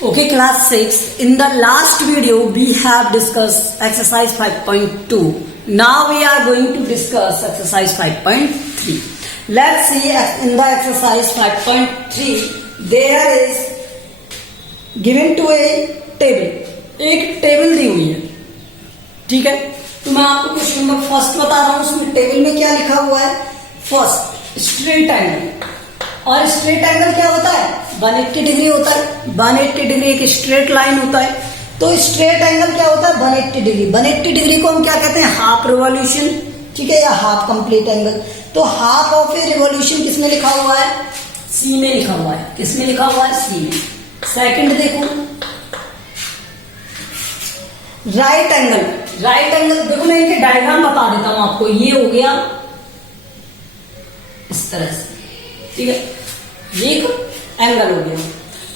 Okay, class 6. In the last video, we have discussed exercise 5.2. Now we are going to discuss exercise 5.3. Let's see in the exercise 5.3, there is given to a table. एक table दी हुई है, ठीक है। तो मैं आपको question number first बता रहा हूं। उसमें टेबल में क्या लिखा हुआ है? First straight angle. और स्ट्रेट एंगल क्या होता है? 180 डिग्री होता है। 180 डिग्री एक स्ट्रेट लाइन होता है। तो स्ट्रेट एंगल क्या होता है? 180 डिग्री। 180 डिग्री को हम क्या कहते हैं? हाफ रिवॉल्यूशन, ठीक है, या हाफ कंप्लीट एंगल। तो हाफ ऑफ ए रिवॉल्यूशन किसमें लिखा हुआ है? सी में लिखा हुआ है। किसमें लिखा हुआ है? सी में। सेकंड देखो, राइट एंगल। राइट एंगल देखो, मैं इनके डायग्राम बता देता हूं आपको। ये हो गया इस तरह से, ठीक है, ये एंगल हो गया।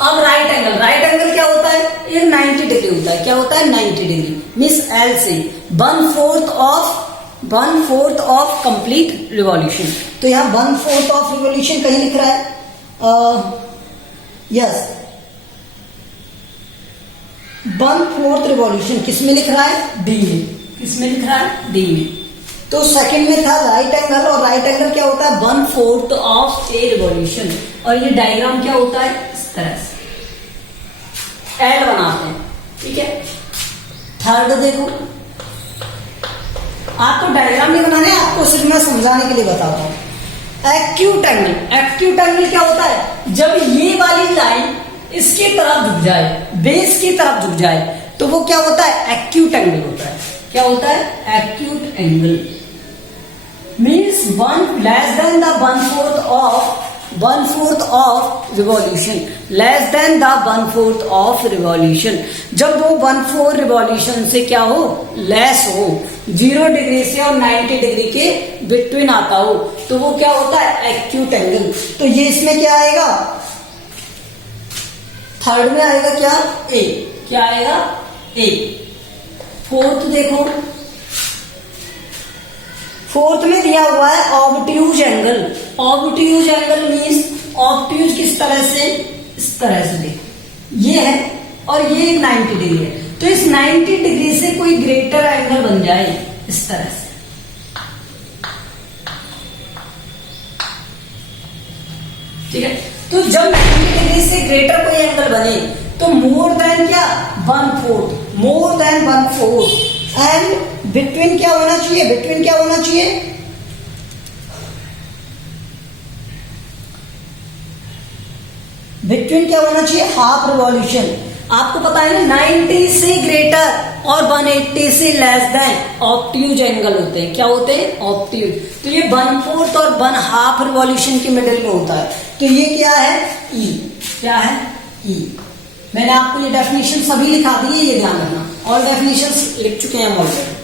अब राइट एंगल। राइट एंगल क्या होता है? ये 90 डिग्री होता है। क्या होता है? 90 डिग्री। मिस एल से 1/4 ऑफ कंप्लीट रिवॉल्यूशन। तो यहां 1/4 ऑफ रिवॉल्यूशन कहीं लिख रहा है? यस, 1/4 रिवॉल्यूशन किसमें लिख रहा है? डी में। किसमें लिख रहा है? डी में। तो सेकंड में था राइट एंगल, और राइट एंगल क्या होता है? 1/4 ऑफ ए रिवॉल्यूशन। और ये डायग्राम क्या होता है? इस तरह से एल बनाते हैं, ठीक है। थर्ड देखो, आपको डायग्राम नहीं बनाने, आपको सिर्फ मैं समझाने के लिए बताता हूं। Acute angle. एक्यूट एंगल क्या होता है? जब ये वाली लाइन इसकी तरफ झुक जाए, बेस की तरफ झुक जाए, तो वो क्या होता है? एक्यूट एंगल होता है। क्या होता है? Acute angle. Means 1 less than the 1/4 of revolution. Less than the 1/4 of revolution. जब वो 1/4 रिवॉल्यूशन से क्या हो? लेस हो, 0 डिग्री से और 90 डिग्री के बिटवीन आता हो, तो वो क्या होता है? Acute angle. तो ये इसमें क्या आएगा? थर्ड में आएगा क्या? ए। क्या आएगा? ए। फोर्थ देखो, फोर्थ में दिया हुआ है obtuse angle. Obtuse angle means obtuse किस तरह से? इस तरह से देखो, ये है और ये 90 डिग्री है। तो इस 90 डिग्री से कोई ग्रेटर एंगल बन जाए इस तरह से, ठीक है। तो जब 90 डिग्री से ग्रेटर कोई एंगल बने तो मोर देन क्या? 1/4। मोर देन 1/4 एंड बिटवीन क्या होना चाहिए? बिटवीन क्या होना चाहिए? बिटवीन क्या होना चाहिए? Half revolution. आपको पता है ना, 90 से ग्रेटर और 180 से लेस देन ऑब्ट्यूज एंगल होते हैं। क्या होते हैं? ऑब्ट्यूज। तो ये 1/4 और 1/2 रिवॉल्यूशन के मिडिल में होता है। तो ये क्या है? ई। क्या है? ई। मैंने आपको ये डेफिनेशन सभी लिखा दी है, ये ध्यान रखना। और डेफिनेशंस लिख चुके हैं हम ऑलरेडी।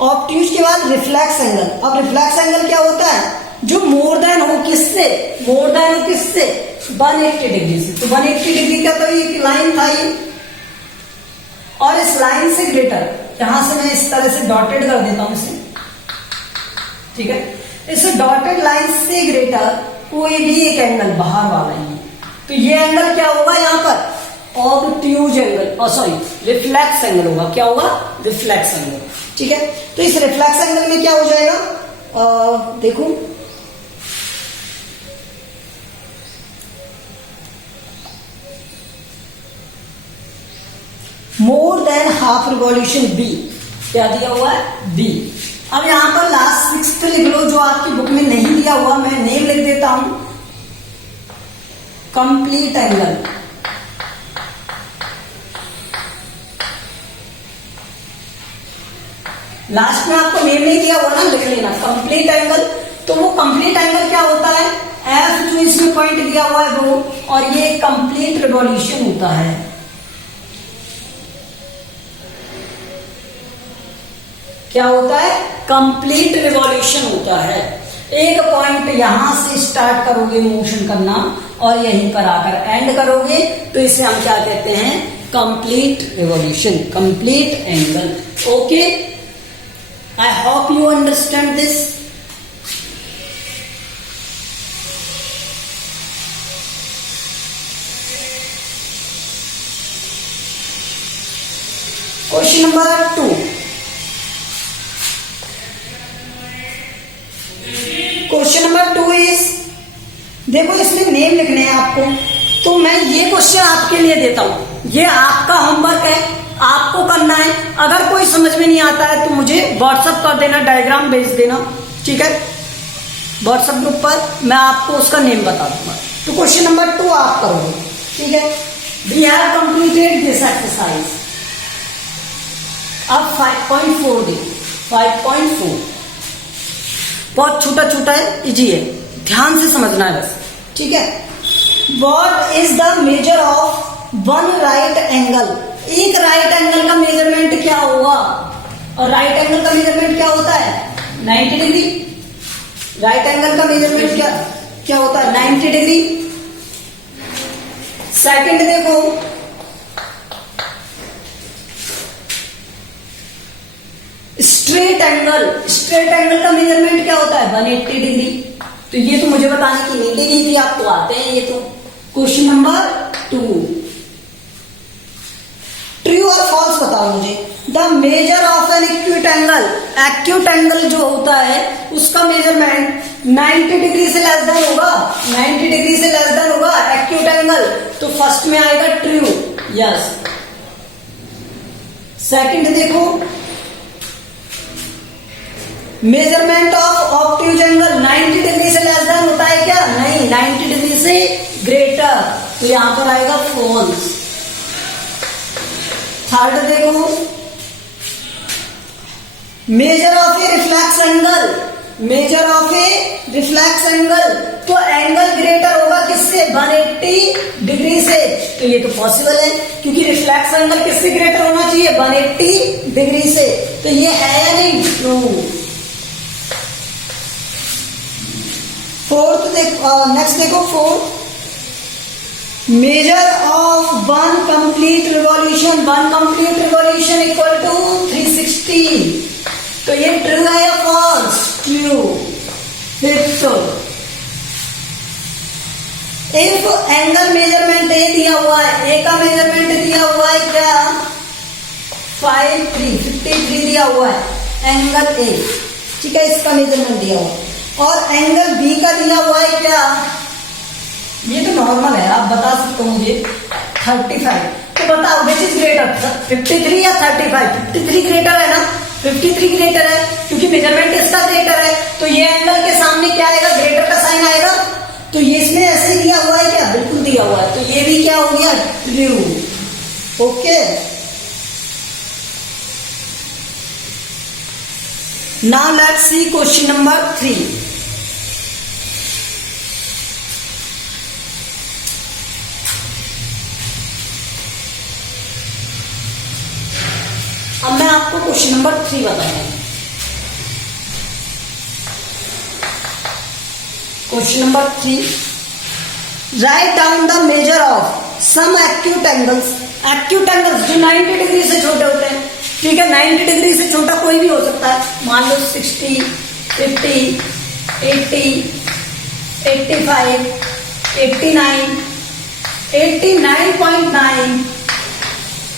ऑब्ट्यूज के बाद रिफ्लेक्स एंगल। अब रिफ्लेक्स एंगल क्या होता है? जो मोर देन हो किससे? मोर देन हो किससे? 180 डिग्री से। तो 180 डिग्री का तो एक लाइन था ये, और इस लाइन से ग्रेटर, यहां से मैं इस तरह से डॉटेड कर देता हूं इसे, ठीक है। इस डॉटेड लाइन से ग्रेटर कोई भी एक एंगल बाहर वाला ही, तो ये एंगल क्या होगा? यहां पर obtuse angle, sorry reflex angle होगा। क्या होगा? रिफ्लेक्स एंगल, ठीक है। तो इस रिफ्लेक्स एंगल में क्या हो जाएगा? देखो, more than half revolution be. क्या दिया हुआ है? बी। अब यहां पर लास्ट 6th लिख लो, जो आपकी बुक में नहीं दिया हुआ, मैं नेम लिख देता हूं, कंप्लीट एंगल। लास्ट में आपको नेम नहीं दिया हुआ ना, लिख लेना कंप्लीट एंगल। तो वो कंप्लीट एंगल क्या होता है? एफ जो इसमें पॉइंट दिया हुआ है वो, और ये कंप्लीट रिवॉल्यूशन होता है। क्या होता है? कंप्लीट रिवॉल्यूशन होता है। एक पॉइंट यहां से स्टार्ट करोगे मोशन करना और यहीं पर आकर एंड करोगे, तो इसे हम क्या कहते हैं? Complete revolution, complete angle. Okay, I hope you understand this. Question number 2, question number 2 is, देखो इसमें नेम लिखने हैं आपको, तो मैं ये क्वेश्चन आपके लिए देता हूं, ये आपका होमवर्क है, आपको करना है। अगर कोई समझ में नहीं आता है तो मुझे व्हाट्सअप कर देना, डायग्राम भेज देना, ठीक है, व्हाट्सएप ग्रुप पर मैं आपको उसका नेम बता दूंगा। तो क्वेश्चन नंबर 2 आप करोगे, ठीक है। We have completed this exercise. अब 5.4 दे, 5.4 बहुत छोटा छोटा है, इजी है, ध्यान से समझना है बस, ठीक है। What is the measure of one right angle? एक राइट एंगल का मेजरमेंट क्या होगा? और राइट एंगल का मेजरमेंट क्या होता है? 90 डिग्री। राइट एंगल का मेजरमेंट क्या होता है? 90 डिग्री। सेकंड देखो, स्ट्रेट एंगल, स्ट्रेट एंगल का मेजरमेंट क्या होता है? 180 डिग्री। तो ये तो मुझे बताने की नहीं लगी थी, आपको आते हैं ये तो। क्वेश्चन नंबर 2, ट्रू और फॉल्स बताओ मुझे। The measure of an acute angle, acute angle जो होता है उसका मेजरमेंट 90 डिग्री से लेस देन होगा, 90 डिग्री से लेस देन होगा एक्यूट एंगल, तो फर्स्ट में आएगा ट्रू, यस। सेकंड देखो, measurement of obtuse angle 90 degree से लेस देन होता है क्या? नहीं, 90 डिग्री से ग्रेटर, तो यहां पर आएगा फॉल्स। थर्ड देखो, measure of A reflex angle, measure of A reflex angle, तो एंगल ग्रेटर होगा किससे? 180 डिग्री से। तो ये तो पॉसिबल है, क्योंकि रिफ्लेक्स एंगल किससे ग्रेटर होना चाहिए? 180 डिग्री से। तो ये है या नहीं? ट्रू। फोर्थ देखो, नेक्स्ट देखो, fourth, measure of one complete revolution, one complete revolution equal to 360। तो ये ट्रू है या false? True. Fifth, if angle measurement A दिया हुआ है, ए का मेजरमेंट दिया हुआ है क्या? 53 दिया हुआ है एंगल ए, ठीक है, इसका मेजरमेंट दिया हुआ है। और एंगल बी का दिया हुआ है क्या? ये तो नॉर्मल है, आप बता सकते हो मुझे 35। तो बताओ विच इज ग्रेटर, 53 या 35? 53 ग्रेटर है ना, 53 ग्रेटर है, क्योंकि मेजरमेंट इसका ग्रेटर है। तो ये एंगल के सामने क्या आएगा? ग्रेटर का साइन आएगा। तो ये इसमें ऐसे दिया हुआ है क्या? बिल्कुल दिया हुआ है, तो ये भी क्या हो गया? True. Okay, now let's see question number 3। अब मैं आपको क्वेश्चन नंबर 3 बताता हूं। Question number 3, right down the measure of some acute angles, acute angles जो 90 डिग्री से छोटे होते हैं, ठीक है, 90 डिग्री से छोटा कोई भी हो सकता है, मान लो 60, 50, 80, 85, 89, 89.9।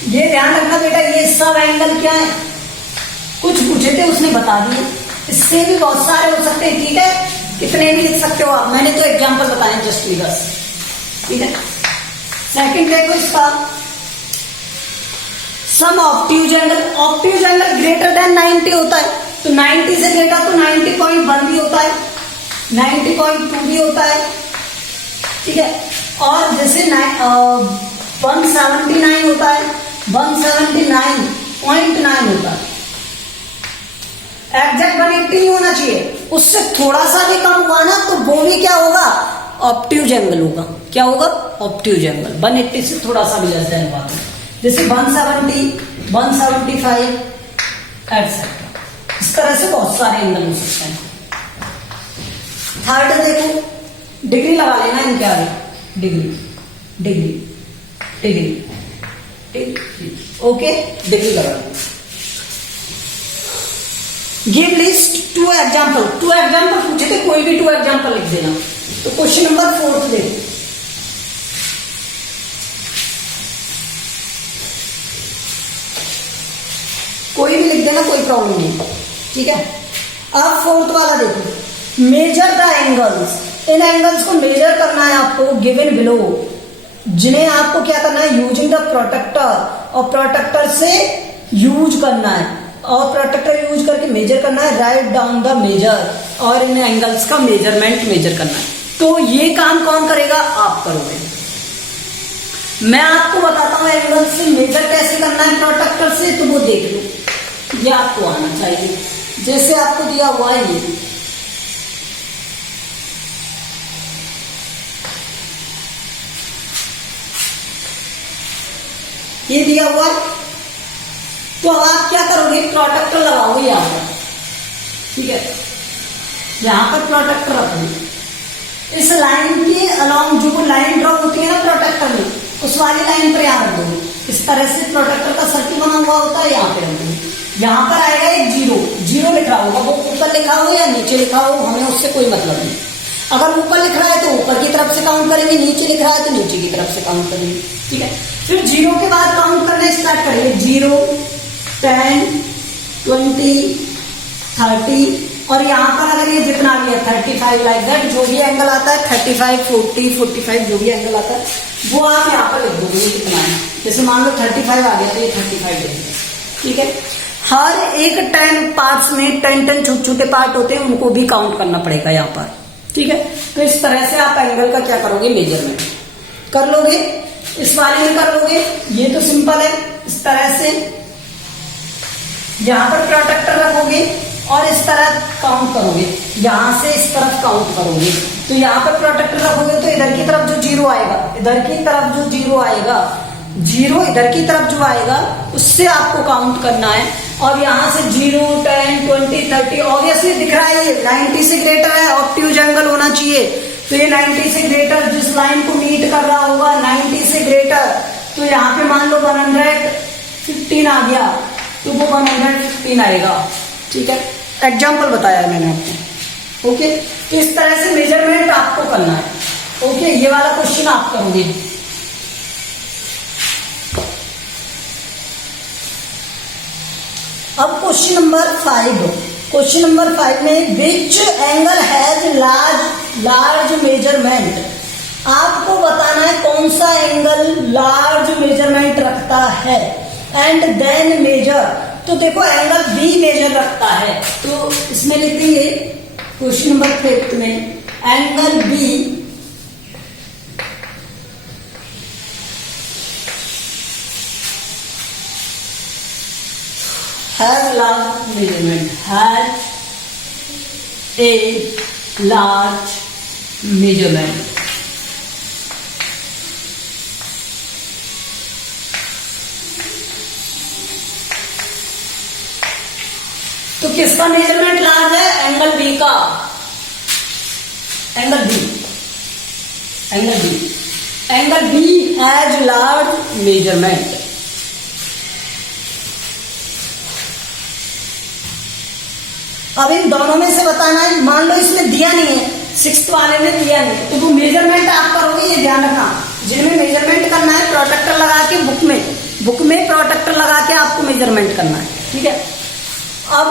ये ध्यान रखना बेटा, ये सब एंगल क्या है? कुछ पूछे थे उसने बता दिए, इससे भी बहुत सारे हो सकते हैं, ठीक है, कितने भी लिख सकते हो आप, मैंने तो एग्जांपल बताए जस्ट फिगर्स, ठीक है। सेकंड देखो इसका, some obtuse angle, obtuse angle greater than 90 होता है, तो 90 से ग्रेटर तो 90.1 भी होता है, 90.2 भी होता है, ठीक है। और जैसे 179 होता है, 179.9 होता है। एग्जैक्ट 180 नहीं होना चाहिए, उससे थोड़ा सा भी कम हुआ ना तो वो भी क्या होगा? ऑब्ट्यूज एंगल होगा। क्या होगा? Obtuse angle. 180 से थोड़ा सा भी लेस देन हुआ, जैसे 170, 175 एटसेट्रा। इस तरह से बहुत सारे एंगल हो सकते हैं। थर्ड देखो, डिग्री लगा लेना इनके आगे, degree degree degree, okay, degree लगा लो। गिव लिस्ट 2 एग्जाम्पल, 2 एग्जाम्पल पूछे थे, कोई भी 2 एग्जाम्पल लिख देना। तो क्वेश्चन नंबर 4 देखो, लेना, कोई प्रॉब्लम नहीं, ठीक है। अब फोर्थ वाला देखो, measure the angles, in angles को मेजर करना है आपको, गिवन बिलो, जिन्हें आपको क्या करना है, यूजिंग द प्रोटेक्टर, और प्रोटेक्टर से यूज करना है, और प्रोटेक्टर यूज करके मेजर करना है, राइट डाउन द मेजर, और इन एंगल्स का मेजरमेंट मेजर करना है। तो ये काम कौन करेगा, आप करोगे। मैं आपको बताता हूं एंगल से मेजर कैसे करना है प्रोटेक्टर से, तो वो देख लो, ये आपको आना चाहिए। जैसे आपको दिया हुआ है ये दिया हुआ है, तो अब आप क्या करोगे, प्रोटेक्टर लगाओगे यहां पर, ठीक है, यहां पर प्रोटेक्टर रखोगे। इस लाइन के अलॉन्ग जो लाइन ड्रॉ होती है ना प्रोटेक्टर में, उस वाली लाइन पर यहां रख दोगे। इस तरह से प्रोटेक्टर का सर्किल बना हुआ होता है, यहाँ पे रख दोगे। यहाँ पर आएगा एक जीरो, जीरो लिख रहा होगा, वो ऊपर लिखा हो या नीचे लिखा हो, हमें उससे कोई मतलब नहीं। अगर ऊपर लिख रहा है तो ऊपर की तरफ से काउंट करेंगे, नीचे लिख रहा है तो नीचे की तरफ से काउंट करेंगे, ठीक है। फिर जीरो के बाद काउंट करना स्टार्ट करेंगे, 0, 10, 20, 30, और यहाँ पर अगर ये जितना भी है 35 लाइक दैट, जो भी एंगल आता है 35, 40, 45 जो भी एंगल आता है वो आप यहाँ पर लिख दोगे कितना है। जैसे मान लो 35 आ गया तो ये 35 देंगे, ठीक है। हर एक 10 पार्ट्स में 10 छोटे छोटे पार्ट होते हैं, उनको भी काउंट करना पड़ेगा यहाँ पर, ठीक है। तो इस तरह से आप एंगल का क्या करोगे, मेजरमेंट कर लोगे। इस वाले में कर लोगे, ये तो सिंपल है। इस तरह से यहाँ पर प्रोटेक्टर रखोगे और इस तरह काउंट करोगे, यहां से इस तरफ काउंट करोगे। तो यहाँ पर प्रोटेक्टर रखोगे तो इधर की तरफ जो जीरो आएगा, इधर की तरफ जो जीरो आएगा, जीरो इधर की तरफ जो आएगा उससे आपको काउंट करना है। और यहाँ से 0, 10, 20, 30 ऑब्वियसली दिख रहा है, ये 90 से ग्रेटर है, ऑब्ट्यूज एंगल होना चाहिए। तो ये 90 से ग्रेटर जिस लाइन को मीट कर रहा होगा 90 से ग्रेटर, तो यहाँ पे मान लो 115 आ गया, तो वो 115 आएगा, ठीक है। एग्जाम्पल बताया मैंने आपको, ओके। तो इस तरह से मेजरमेंट आपको करना है, ओके। ये वाला क्वेश्चन आप करोगे। अब क्वेश्चन नंबर 5, क्वेश्चन नंबर 5 में which angle has large measurement, आपको बताना है कौन सा एंगल लार्ज मेजरमेंट रखता है, एंड देन मेजर। तो देखो एंगल बी मेजर रखता है, तो इसमें लिख देंगे क्वेश्चन नंबर 5 में angle B has large measurement, has a large measurement. तो किसका मेजरमेंट लार्ज है, एंगल बी का, angle B, angle B, angle B has large measurement. अब इन दोनों में से बताना है, मान लो इसमें दिया नहीं है, 6th वाले में दिया नहीं, तो वो मेजरमेंट आप करोगे, ये ध्यान रखना। जिनमें मेजरमेंट करना है प्रोटेक्टर लगा के, बुक में प्रोटेक्टर लगा के आपको मेजरमेंट करना है, ठीक है। अब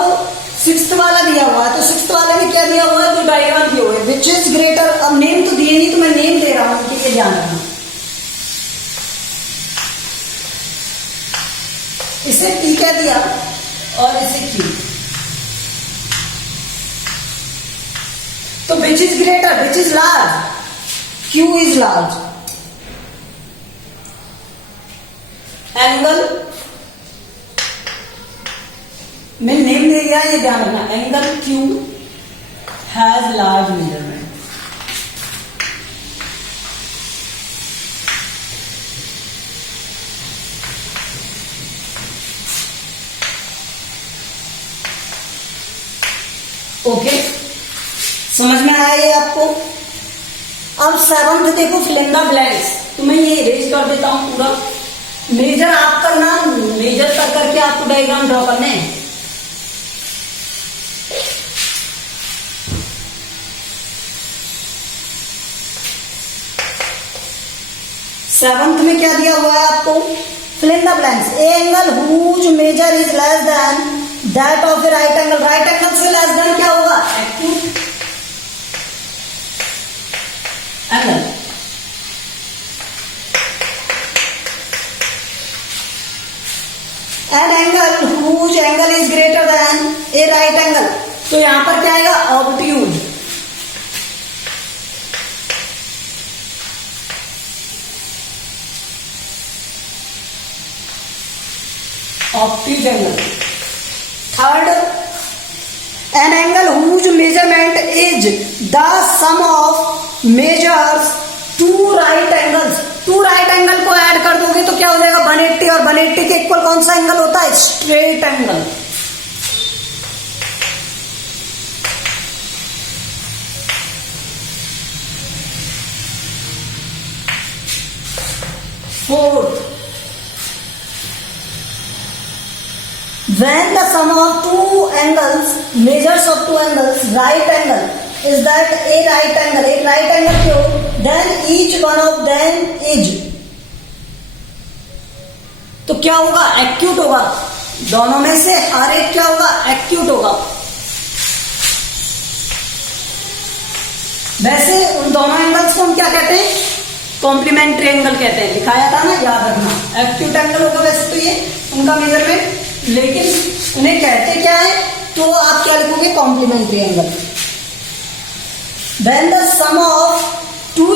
6th वाला दिया हुआ है, तो 6th वाले में क्या दिया हुआ है, जो डायग्राम दिया हुआ है, विच इज ग्रेटर। अब नेम तो दिए नहीं, तो मैं नेम दे रहा हूं, ठीक है, ध्यान रखना। इसे P क्या दिया और इसे Q। तो which is greater, which is large, Q is large. Angle मैं नेम दे दिया, ये ध्यान रखना, angle Q has large measurement. Okay, समझ में आया ये आपको। अब 7th देखो, फिल इन द ब्लैंक्स, तो मैं ये इरेज कर देता हूं पूरा। मेजर आप करना, मेजर कर करके आपको डायग्राम ड्रॉ करने हैं। सेवंथ में क्या दिया हुआ है आपको, fill in the blanks. A angle whose measure is less than that of a right angle, right angle से लेस देन क्या होगा, acute angle. An angle whose angle is greater than a right angle, तो यहां पर क्या आएगा, obtuse. Obtuse angle. Third, an angle whose measurement is the sum of measures two right angles. Two right angle को add कर दोगे तो क्या हो जाएगा, 180, और 180 के इक्वल कौन सा एंगल होता है, straight angle. Fourth, when the sum of two angles, measures of two angles, right angle is that a right angle, एक right angle क्यों, then each one of them is, तो क्या होगा, एक्यूट होगा। दोनों में से हर एक क्या होगा, एक्यूट होगा। वैसे उन दोनों एंगल्स को हम क्या कहते हैं, कॉम्प्लीमेंट्री एंगल कहते हैं, दिखाया था ना, याद रखना। एक्यूट एंगल होगा वैसे तो ये उनका मेजरमेंट, लेकिन उन्हें कहते क्या है, तो आप क्या लिखोगे, complementary angle. When the sum of two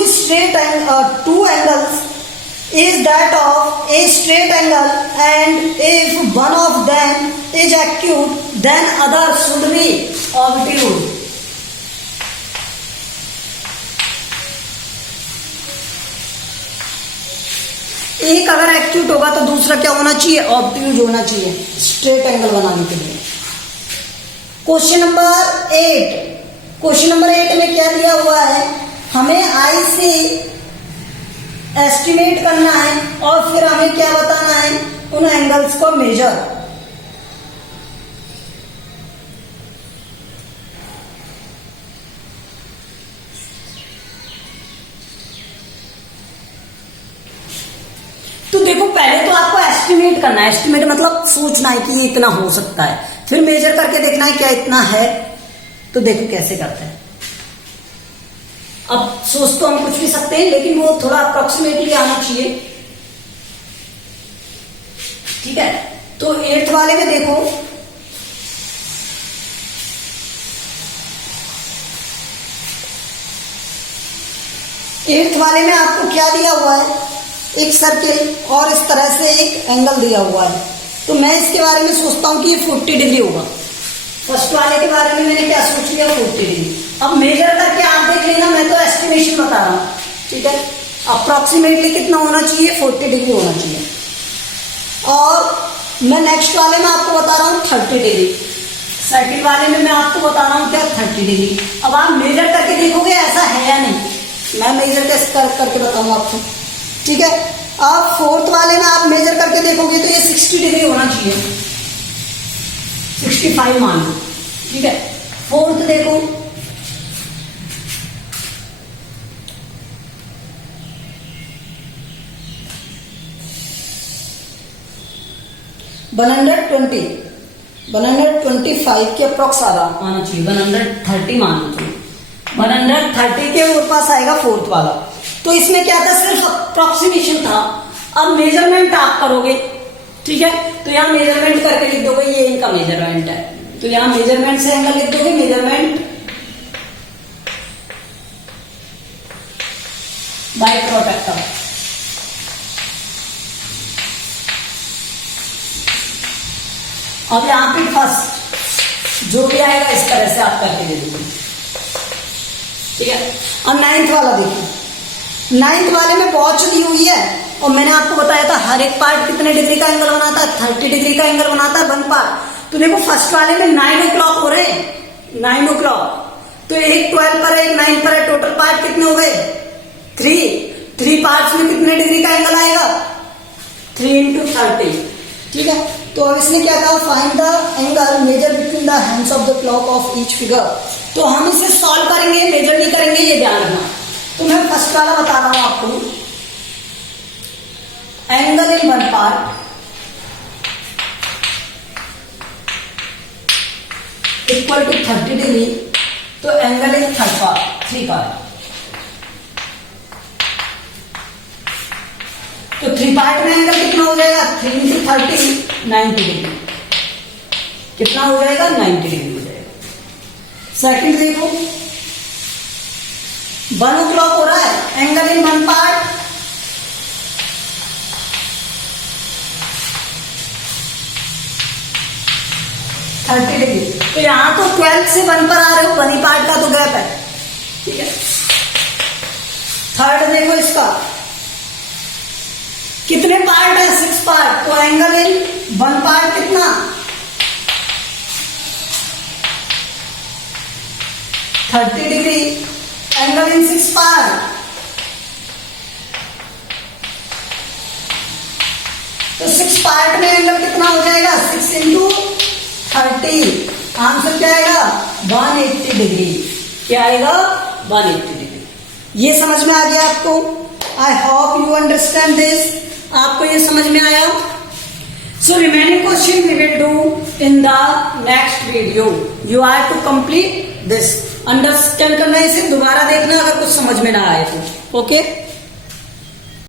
angles is that of a straight angle, and if one of them is acute, then other should be obtuse. एक अगर एक्यूट होगा तो दूसरा क्या होना चाहिए, ऑब्ट्यूज होना चाहिए, स्ट्रेट एंगल बनाने के लिए। क्वेश्चन नंबर 8, क्वेश्चन नंबर 8 में क्या दिया हुआ है, हमें आई से एस्टिमेट करना है और फिर हमें क्या बताना है, उन एंगल्स को मेजर। तो देखो पहले तो आपको एस्टिमेट करना है, एस्टिमेट मतलब सोचना है कि ये इतना हो सकता है, फिर मेजर करके देखना है क्या इतना है। तो देखो कैसे करते हैं। अब सोच तो हम कुछ भी सकते हैं, लेकिन वो थोड़ा अप्रोक्सीमेटली आना चाहिए, ठीक है। तो 8th वाले में देखो, एट्थ वाले में आपको क्या दिया हुआ है, एक सर्किल और इस तरह से एक एंगल दिया हुआ है। तो मैं इसके बारे में सोचता हूं कि ये 40 डिग्री होगा। फर्स्ट वाले के बारे में मैंने क्या सोच लिया, 40 डिग्री। अब मेजर करके आप देख लेना, मैं तो एस्टिमेशन बता रहा हूं, ठीक है। अप्रोक्सीमेटली कितना होना चाहिए, 40 डिग्री होना चाहिए। और मैं नेक्स्ट वाले में आपको बता रहा हूं 30 डिग्री, सेकंड वाले में मैं आपको बता रहा हूं क्या, 30 डिग्री। अब आप मेजर करके देखोगे ऐसा है या नहीं, मैं मेजर टेस्ट करके बताऊंगा आपको, ठीक है। अब 4th वाले में आप मेजर करके देखोगे तो ये 60 डिग्री होना चाहिए, 65 मान लो, ठीक है। 4th देखो, वन 125 के अप्रोक्स आना चाहिए, 130 मान लो, 130 के पास आएगा 4th वाला। तो इसमें क्या था, सिर्फ अप्रोक्सीमेशन था। अब मेजरमेंट आप करोगे, ठीक है। तो यहाँ मेजरमेंट करके लिख दोगे, ये इनका मेजरमेंट है, तो यहाँ मेजरमेंट से एंगल लिख दोगे, मेजरमेंट बाय प्रोटेक्टर। अब यहाँ पे फर्स्ट जो भी आएगा इस तरह से आप करके दे दोगे, ठीक है। अब 9th वाला देखिए, 9th वाले में वॉच दी हुई है और मैंने आपको बताया था हर एक पार्ट कितने डिग्री का एंगल बनाता है, 30 डिग्री का एंगल बनाता है 1 पार्ट। तो देखो फर्स्ट वाले में 9 o'clock हो रहे हैं, 9 o'clock, तो एक 12 पर है, एक 9 पर है, टोटल पार्ट कितने हो गए, 3 पार्ट्स में कितने डिग्री का एंगल आएगा, 3 into 30, ठीक है। तो अब इसने क्या कहा, find the angle measure between the hands of the clock of each figure. तो हम इसे सॉल्व करेंगे, मेजर नहीं करेंगे, ये ध्यान रखना। तो मैं फर्स्ट वाला बता रहा हूं आपको, angle in 1 part equal to 30 degree, तो एंगल इन 3 पार्ट। तो 3 पार्ट में एंगल कितना हो जाएगा? 3 into 30 90 डिग्री। कितना हो जाएगा? 90 डिग्री हो जाएगा। सेकंड देखो, 1 o'clock हो रहा है, एंगल इन 1 पार्ट 30 डिग्री। तो यहां तो 12 से 1 पर आ रहे हो, 1 ही पार्ट का तो गैप है, ठीक है। थर्ड देखो, इसका कितने पार्ट है? 6 पार्ट। तो एंगल इन 1 पार्ट कितना? 30 डिग्री। एंगल इन 6 पार्ट, तो 6 पार्ट में एंगल कितना हो जाएगा? 6 into 30। आंसर क्या आएगा? 180 डिग्री। क्या आएगा? 180 डिग्री। ये समझ में आ गया आपको? I hope you understand this. आपको ये समझ में आया? So remaining question we will do in the next video. You are to complete this. Understand करना, इसे दोबारा देखना अगर कुछ समझ में ना आए तो। ओके।